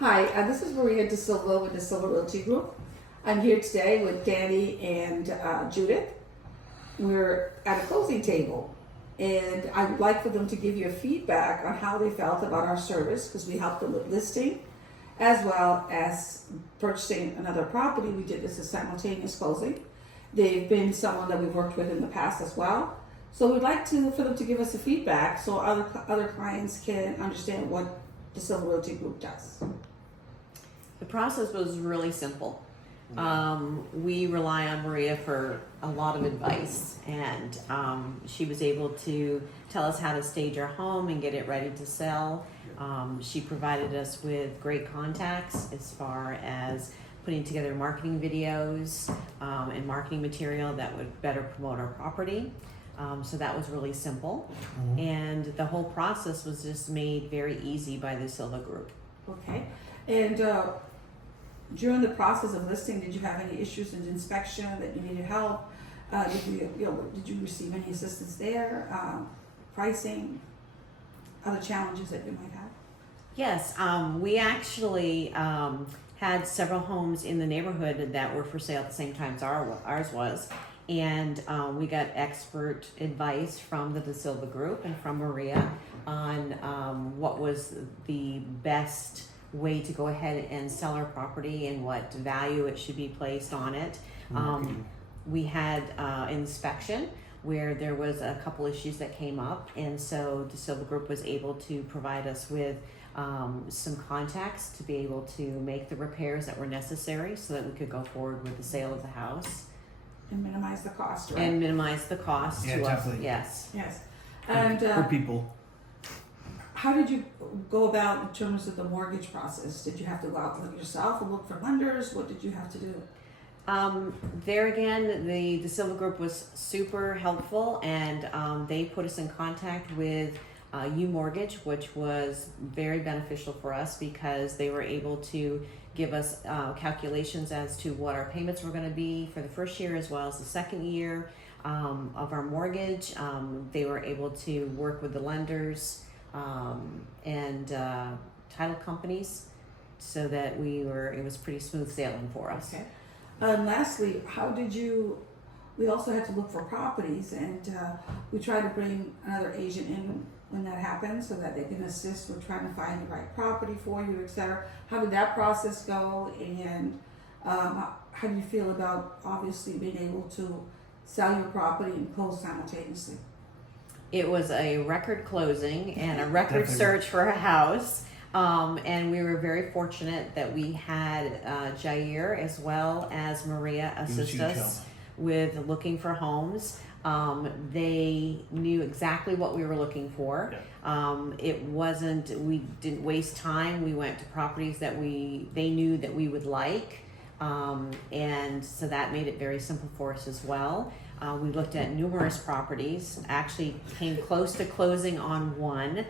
Hi, this is Maria De Silva with the Silva Realty Group. I'm here today with Danny and Judith. We're at a closing table, and I would like for them to give you a feedback on how they felt about our service, because we helped them with listing as well as purchasing another property. We did this as simultaneous closing. They've been someone that we've worked with in the past as well. So we'd like for them to give us a feedback so other clients can understand what the Silva Realty Group does. The process was really simple. We rely on Maria for a lot of advice, and she was able to tell us how to stage our home and get it ready to sell. She provided us with great contacts as far as putting together marketing videos and marketing material that would better promote our property. So that was really simple. And the whole process was just made very easy by the Silva Group. Okay. And during the process of listing, did you have any issues in inspection that you needed help? Did you receive any assistance there? Pricing, other challenges that you might have? Yes, we actually had several homes in the neighborhood that were for sale at the same time as ours was. And we got expert advice from the De Silva Group and from Maria on what was the best way to go ahead and sell our property and what value it should be placed on it. We had inspection where there was a couple issues that came up, and so the Silva Group was able to provide us with some contacts to be able to make the repairs that were necessary so that we could go forward with the sale of the house. And minimize the cost, right? And minimize the cost Yeah, to definitely. us. Yes. Yes. For And people. how did you go about in terms of the mortgage process? Did you have to go out and look yourself and look for lenders? What did you have to do? There again, the De Silva Group was super helpful, and they put us in contact with U Mortgage, which was very beneficial for us because they were able to give us calculations as to what our payments were going to be for the first year as well as the second year of our mortgage. They were able to work with the lenders and title companies so that it was pretty smooth sailing for us. Okay. And lastly, we also had to look for properties, and we tried to bring another agent in when that happens so that they can assist with trying to find the right property for you, etc. How did that process go, and how do you feel about obviously being able to sell your property and close simultaneously? It was a record closing and a record Definitely. search for a house. And we were very fortunate that we had Jair as well as Maria assist huge us help. with looking for homes. They knew exactly what we were looking for. We didn't waste time. We went to properties that they knew that we would like. And so that made it very simple for us as well. We looked at numerous properties, actually came close to closing on one.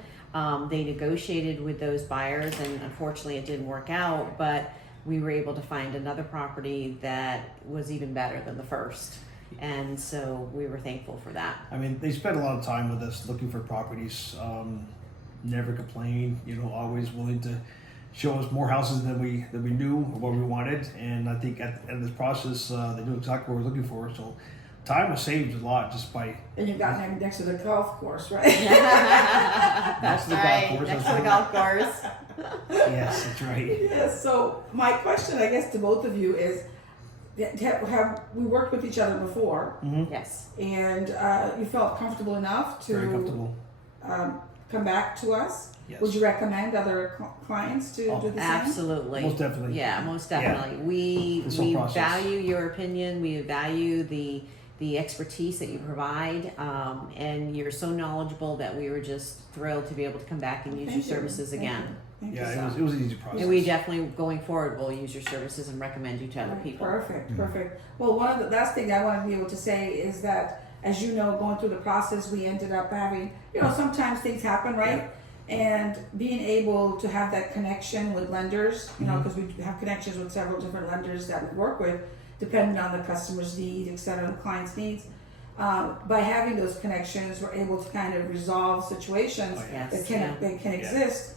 They negotiated with those buyers, and unfortunately it didn't work out, but we were able to find another property that was even better than the first. And so we were thankful for that. I mean, they spent a lot of time with us looking for properties. Never complained. Always willing to show us more houses than we knew or what we wanted. And I think at the end of this process, they knew exactly what we're looking for. So time was saved a lot just by. And you got next to the golf course, right? Next to the golf course. Next to the golf course. Yes, that's right. Yes. So my question, I guess, to both of you is, have we worked with each other before? Mm-hmm. Yes. And you felt comfortable enough to Very comfortable. Come back to us? Yes. Would you recommend other clients to do the same? Absolutely. Most definitely. Yeah, most definitely. This whole We process. value your opinion. We value the expertise that you provide, and you're so knowledgeable that we were just thrilled to be able to come back and use Thank your you. services Thank again. you. Thank you. Yeah, it was an easy process. And we definitely, going forward, will use your services and recommend you to other Right, people. Perfect, perfect. Well, one of the last thing I want to be able to say is that, as you know, going through the process, we ended up having, sometimes things happen, right? And being able to have that connection with lenders, because we have connections with several different lenders that we work with, depending on the customer's need, et cetera, the client's needs. By having those connections, we're able to kind of resolve situations Yes, that can exist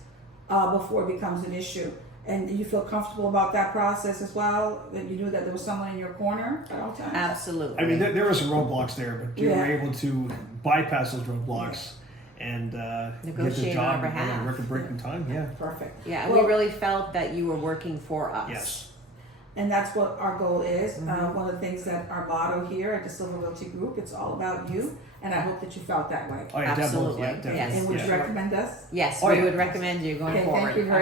before it becomes an issue. And you feel comfortable about that process as well? That you knew that there was someone in your corner at all times? Absolutely. I mean, there were some roadblocks there, but you were Yeah. able to bypass those roadblocks and get the Negotiate on job our behalf. record-breaking time. Yeah. Perfect. Yeah, and Well, we really felt that you were working for us. Yes. And that's what our goal is. One of the things that our motto here at the Silver Realty Group, it's all about you. And I hope that you felt that way. Oh, yeah, Absolutely. definitely. Yeah, definitely. Yes. And would Yeah. you recommend us? Yes, Oh, we yeah. would recommend you going Okay, forward. thank you very